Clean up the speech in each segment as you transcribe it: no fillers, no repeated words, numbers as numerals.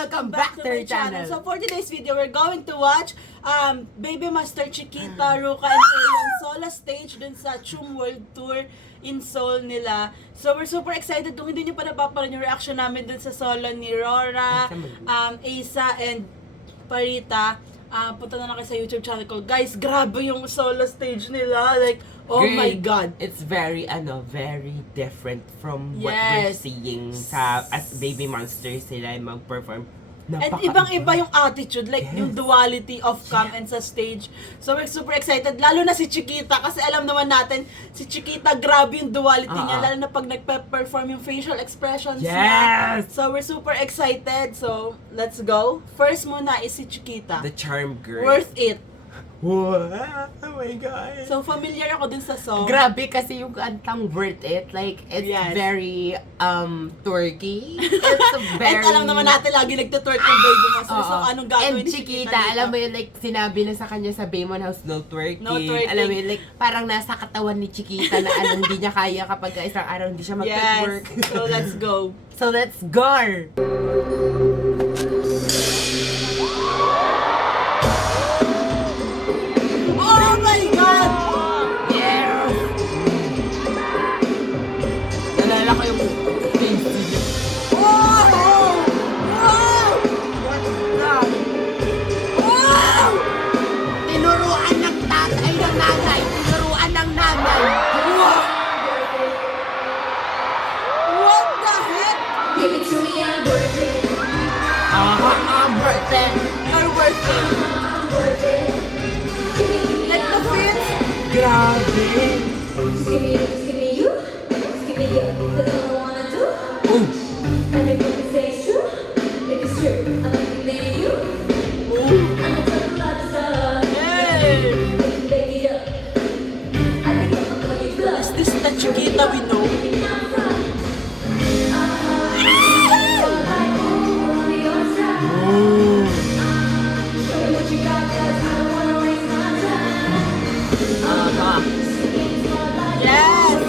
Welcome back to our channel. So for today's video, we're going to watch Baby Master Chiquita, Ruka, and Aeon solo stage dun sa Chum World Tour in Seoul nila. So we're super excited. Kung hindi nyo pa napapanood yung reaction namin dun sa solo ni Rora, Asa, and Parita, punta na lang kayo sa YouTube channel ko. Guys, grabe yung solo stage nila. Like, oh Great. my God. It's very different from what we're seeing sa as Baby Monsters sila mag-perform. And ibang-iba yung attitude, like yung duality of Cam and sa stage. So we're super excited, lalo na si Chiquita, kasi alam naman natin, si Chiquita, grabe yung duality niya, lalo na pag nagpe-perform yung facial expressions niya. So we're super excited, so let's go. First muna is si Chiquita. The charm girl. Worth it. Wow! Oh my God! So familiar ako dun sa song. Grabe kasi yung kantang Worth It. Like, it's very, twerky. It's very... And alam naman natin, lagi nagtutwerk yung Baby Monster. So anong gagawin And ni Chiquita Chiquita, alam mo yun, like, sinabi na sa kanya sa Baymon House, no twerking. No twerking. Alam mo yun, like, parang nasa katawan ni Chiquita na hindi niya kaya kapag isang araw hindi siya mag-twerk. Yes, so let's go. So let's go! Oh my God! Yes! Nalala ko yung face niya. Wow! Wow! Wow! Tinuruan ng tatay ng nanay. Tinuruan ng nanay. Wow! What the heck? Give it to me, I'm worth it. I'm worth it. You're worth it. I'm worth it. Like the fits? Grabe. Just give me you. Just give me you. That's all I wanna do. Oh. And if what you say is true, if it's true, I'm gonna leave you. I'm gonna talk about the stuff. Hey! Baby up. I think I'm gonna call you bluff. Is this the Chiquita we know? Baby, I'm from. Like, ooh, on your side. Show me what you got, 'cause I don't wanna waste my time. Singing for life. Yes!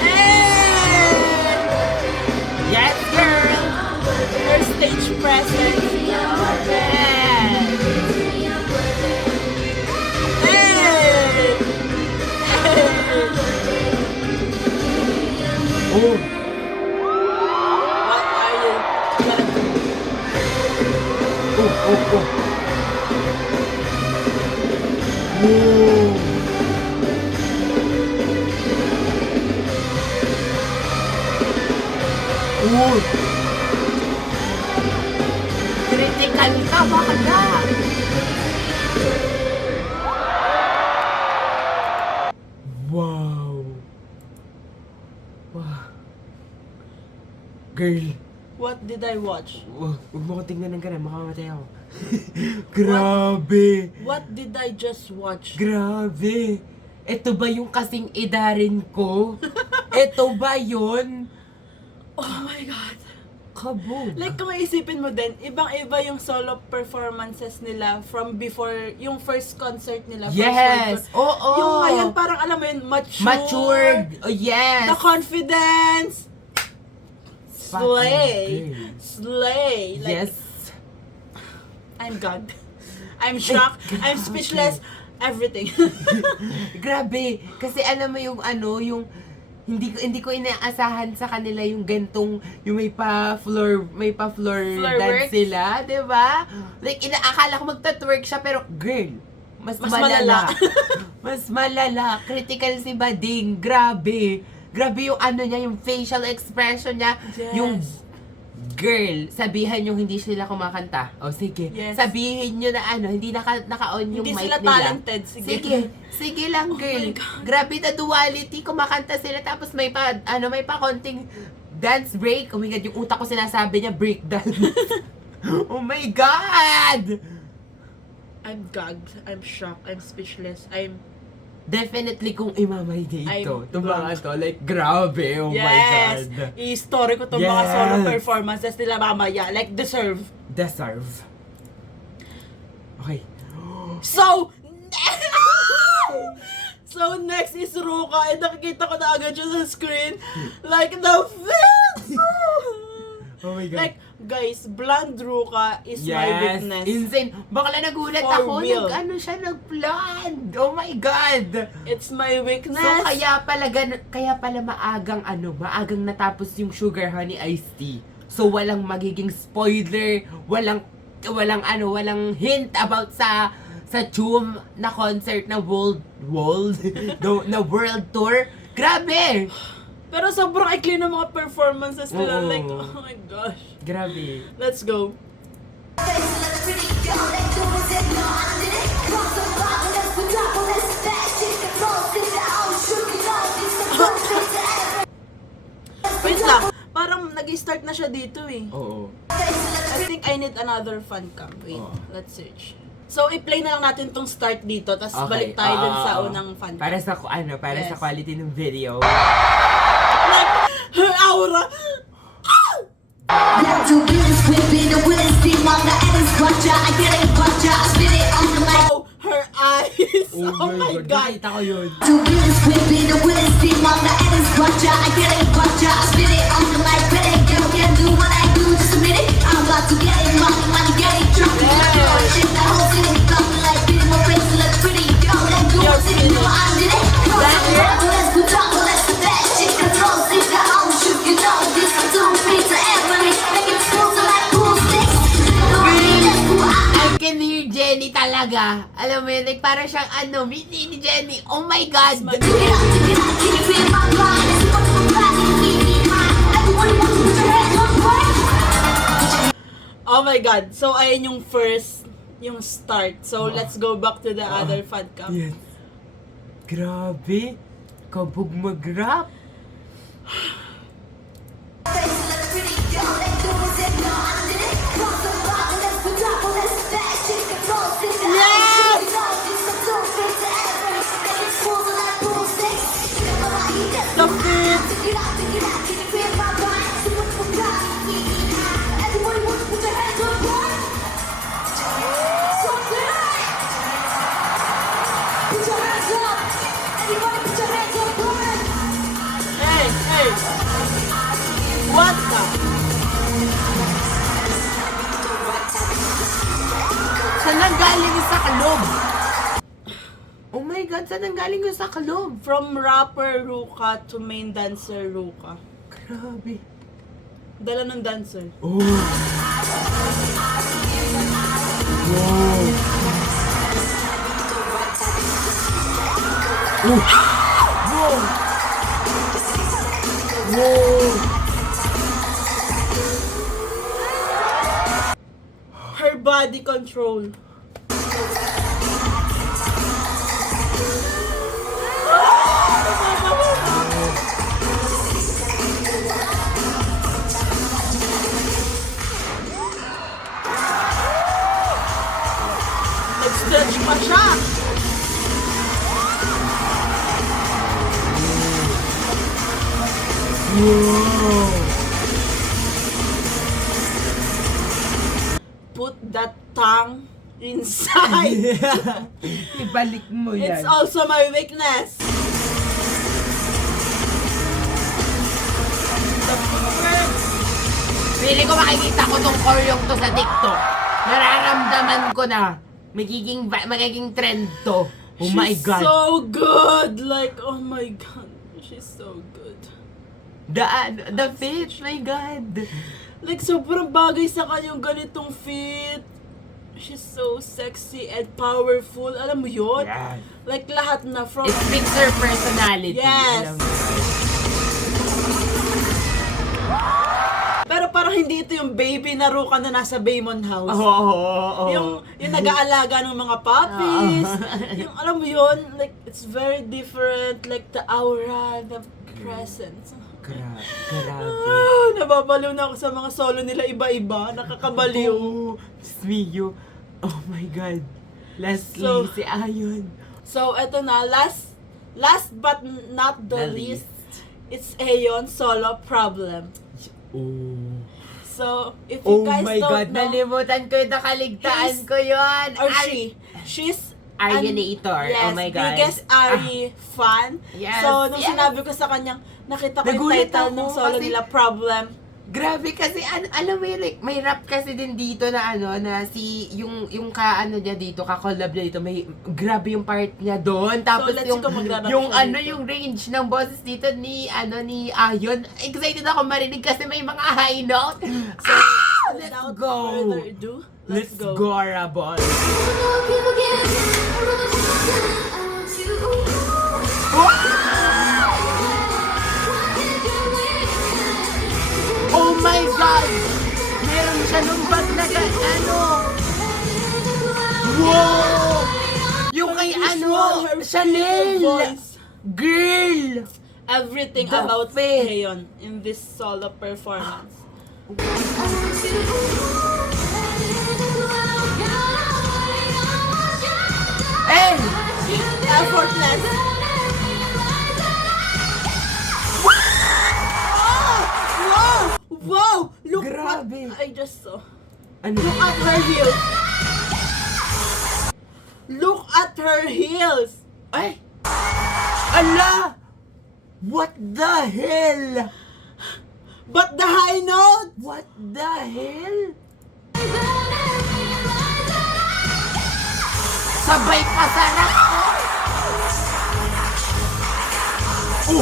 Hey! Yes, girl. Your stage presence. Yes! Hey! Hey! Oh. What are you gonna do? Oh. Whoa. Oh. Critical ka, bakit na? Wow. Girl. What did I watch? Huwag mo ko tingnan ng ganun, makamatay ako. Grabe! What did I just watch? Grabe! Ito ba yung kasing edarin ko? Ito ba yun? Oh my God. Kabog! Like kung isipin mo din, ibang-iba yung solo performances nila from before, yung first concert nila. Yes! First world tour. Oo! Yung ngayon parang alam mo yun, mature. Matured! Oh, yes! The confidence. Slay. Girl. Slay. Like, Yes! I'm God. I'm shocked. I'm speechless. Everything. Grabe! Kasi alam mo yung yung hindi ko inaasahan sa kanila yung gantong yung may pa floor Floor work? dance sila, 'di ba? Like inaakala ko magta-twerk siya pero girl, mas malala. Mas malala. Critical si Bading. Grabe. Grabe yung niya, yung facial expression niya. Yes. Yung girl, sabihan yung hindi sila kumakanta. O sige. Yes. Sabihin nyo na hindi naka-on yung Hindi mic sila nila. talented. Sige. Sige lang, girl. my God. Grabe na duality, kumakanta sila tapos may pa konting dance break. Oh my God, yung utak ko sinasabi niya break dance. Oh my God! I'm gagged. I'm shocked. I'm speechless. Definitely kung imamay dito. I'm Itong mga to, like, grabe, oh my Yes! God. I-story ko itong mga Yes! solo performances nila mamaya. Like, deserve. Deserve. Okay. So, So, next is Ruka. And nakikita ko na agad siya sa screen. Like, the face! Oh my God. Like, guys, blonde Ruka is my weakness. Insane. Bakla nagulat For ako. real. Nag-blonde. Oh my God. It's my weakness. So, kaya pala maagang natapos yung Sugar Honey Iced Tea. So, walang magiging spoiler, walang hint about sa Chum na concert na world tour. Grabe! Pero sobrang ikli ng mga performances nila. Oo. Like, oh my gosh. Grabe. Let's go. Wait lang. Parang nag-start na siya dito eh. Oo. I think I need another fan cam. Wait, Oo. let's search. So, i-play na lang natin tong start dito, tapos balik tayo dun sa unang fan cam. Para sa Yes. sa quality ng video. Like, her aura. Let's do this, whipping the willing steam on the end squatcha. I get it, watcha, I spit it on the mic. Oh, her eyes. Oh my God. Nakita ko yun. Do this, whipping the willing steam on the end squatcha. I get it, watcha, I spit it on the mic. Ready, girl, can do what I do, just a minute. I'm about to get it, money, get it, drop it, shit, the whole city, something like beating my face, look pretty, yo, let's do it, you know I did it. Let's put on, let's do that shit, control, see the whole shoot, you know this, do pizza, Emily, make it smooth like pool sticks. I can hear Jenny talaga. Alam mo yun, like parang siyang mini ni Jenny. Oh my God! Oh my God. So, ayun yung first, yung start. So, let's go back to the other fan cam. Yes. Grabe. Kabog mag-rap. The fit. Hey, hey. What the? Saan nanggaling yung sa kalob? Oh my God, saan nanggaling yung sa kalob? From rapper Ruka to main dancer Ruka. Grabe. Dala ng dancer. Oh. Wow. Oh. Wow. Wow. Her body control. Nag-stretch pa siya. Wow. Put that tongue inside. Ibalik mo yan. It's also my weakness. The first, Pili ko makikita ko tong koryong to sa TikTok. Nararamdaman ko na magiging trend to. Oh my she's God. so good. Like, oh my God. She's so good. The fit, my God. Like, sobrang bagay sa kanyang ganitong fit. She's so sexy and powerful. Alam mo yun? Yes. Like, lahat na from... It speaks her personality. Yes. Alam mo. Pero parang hindi ito yung baby na Ruka na nasa Baymon House. Oo. Yung nag-aalaga ng mga puppies. Yung alam mo yun, like, it's very different. Like, the aura, the presence. Grabe. Nababaliw na ako sa mga solo nila iba-iba. Nakakabaliw. Oh, Mio. Oh my God. Leslie, So- si Ayon. So, eto na. Last but not the least, it's Aeon Solo Problem. Oh. So, if you Oh guys my don't God, know, nalimutan ko yung nakaligtaan He's- ko yun. or she's Arianator. Yes, Oh my God. biggest Ari fan. Yes, So, nung yes. sinabi ko sa kanyang, nakita ko yung Nagulat title ako ng solo kasi- nila, Problem. Grabe kasi alam mo yun, like, may rap kasi din dito na na si yung niya dito, ka-collab niya dito, may grabe yung part niya doon. Tapos let's yung go, magra-rap yung siya dito. yung range ng boses dito ni ni Ayon. Excited ako marinig kasi may mga high note. So, let's Without go. further ado, let's go. Rabon. Oh my God! Meron siya nung bag na ano. Wow! Yung kay Her Chanel! voice, Girl! everything The about fit. Haeyeon in this solo performance. Hey! Effortless. Wow! Wow! Look Grabe. what I just saw. Ano? Look at her heels. Look at her heels. Ay! Ala! What the hell? But the high note. What the hell? Sabay pa sana ako!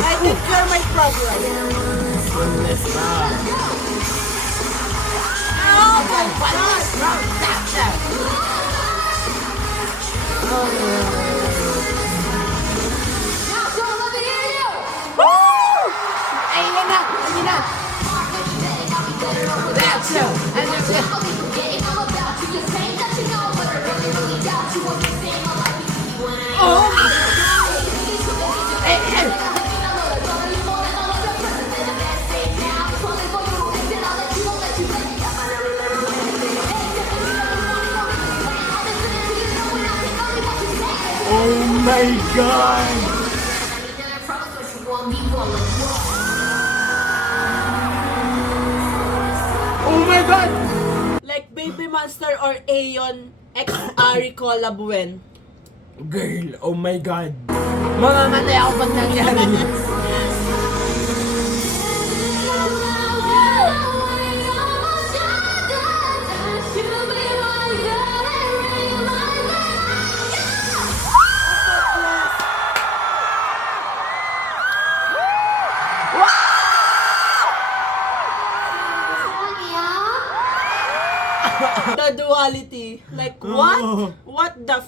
I think you're my problem. Goodness na. Oh my What God! is wrong? Stop that! Woo! Ayun na! Ayun na! That's it! Ano yun? Oh! Eh, eh! Oh my God! Oh my God! Like Baby Monster or Aeon X Ari collab when? Girl, oh my God! Mamamatay ako pag nangyari yun. The duality. Like what? What the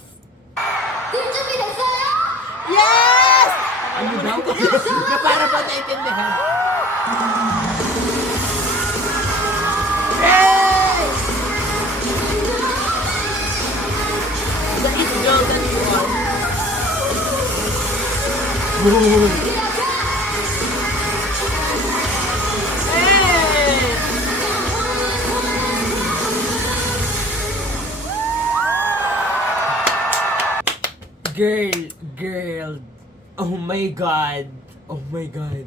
Yes! Ano daw? Na para ba naintindihan? Hey! The it girl that you are. Hey! Girl. Oh my God. Oh my God.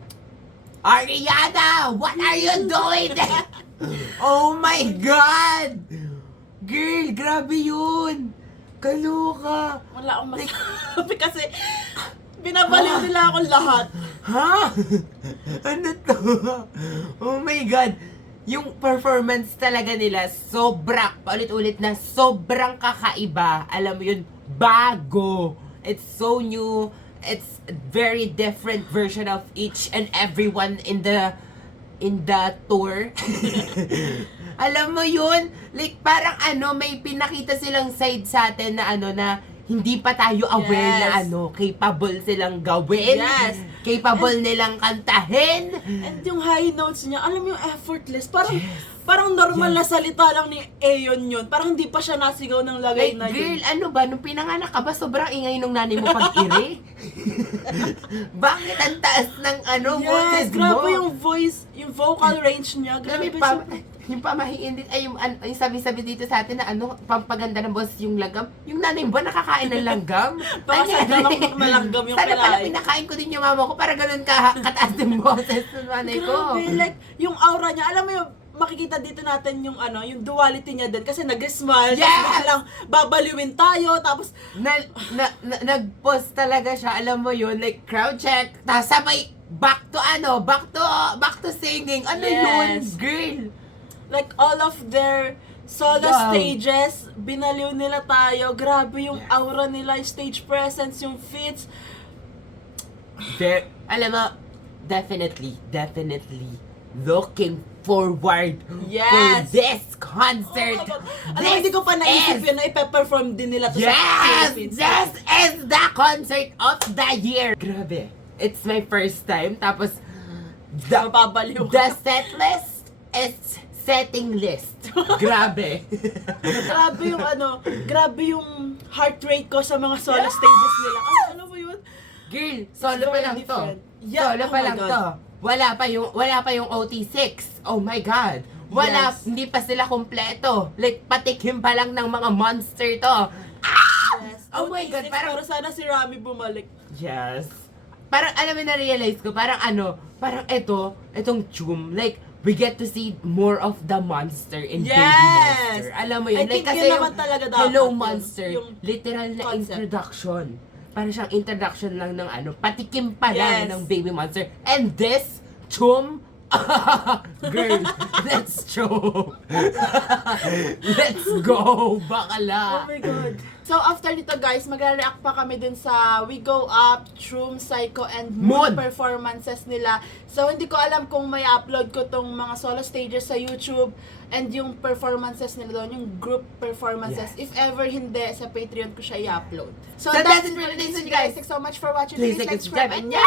Ariana, what are you doing there? Oh my God! Girl, grabe yun! Kaloka! Wala akong masabi kasi binabaliw nila ako lahat. Ha? Ano to? Oh my God! Yung performance talaga nila, paulit-ulit na sobrang kakaiba. Alam mo yun, bago. It's so new. It's a very different version of each and everyone in the tour. Alam mo yun? Like, parang may pinakita silang side sa atin na na hindi pa tayo aware na Yes. capable silang gawin. Yes. Capable nilang kantahin. And yung high notes niya, alam mo yung effortless. Parang normal na salita lang ni Aeon yun. Parang hindi pa siya nasigaw ng lagay Like, na girl, yun. ano ba? Nung pinanganak ka ba, sobrang ingay nung nanay mo pag-iri? Bakit ang taas ng boses Yes, mo? grabe yung voice, yung vocal range niya. Grabe Grabe yung pamahiin din, yung sabi-sabi dito sa atin na pampaganda ng boses yung langgam. Yung nanay mo ba nakakain ng langgam? Baka sa dalawang malanggam yung Sana pala kinain. pinakain ko din yung mama ko para ganun kataas yung boses ng nanay ko. Grabe, like, yung aura niya, alam mo yung makikita dito natin yung yung duality niya din kasi nag-smile, Yes! tapos biglang babaliwin tayo, tapos Nag-post talaga siya, alam mo yun, like crowd check, tapos sabay back to singing. Ano yun, Yes. girl? like all of their solo Wow. stages, binaliw nila tayo. Grabe yung aura nila, yung stage presence, yung fits. Alam mo, definitely looking forward Yes. for this Oh concert. my God. Alam, hindi ko pa naisip yun na ipe-perform din nila to sa Yes! Philippines. This is the concert of the year! Grabe. It's my first time. Tapos, Mababaliw the ka. set list is setting list. Grabe. Grabe yung heart rate ko sa mga solo stages nila. Ano mo yun? Girl, solo pa very lang to. different. Yeah, Solo oh pa my lang God. to. Wala pa yung OT6. Oh my God. Yes. Hindi pa sila kompleto. Like, patikim pa lang ng mga monster to. Yes. Oh my God, OT6, parang- pero sana si Rami bumalik. Yes. Parang, alam mo, na-realize ko, parang itong Chum, like, we get to see more of the monster in Baby Yes! Monster. Alam mo yun? I think Like, kasi yun naman talaga dapat Hello yun, Monster, yung literal na concept. introduction. Parang siyang introduction lang ng patikim pa lang Yes. ng Baby Monster. And this, Chum, girl, let's Chum. Let's go, bakala. Oh my God. So after nito guys, magre-react pa kami din sa We Go Up, Troom, Psycho, and Moon. Moon performances nila. So hindi ko alam kung may upload ko tong mga solo stages sa YouTube and yung performances nila doon, yung group performances. Yes. If ever hindi, sa Patreon ko siya i-upload. So So that's that's it for it for today's today's video guys. Thanks so much for watching. Please like and subscribe and yeah!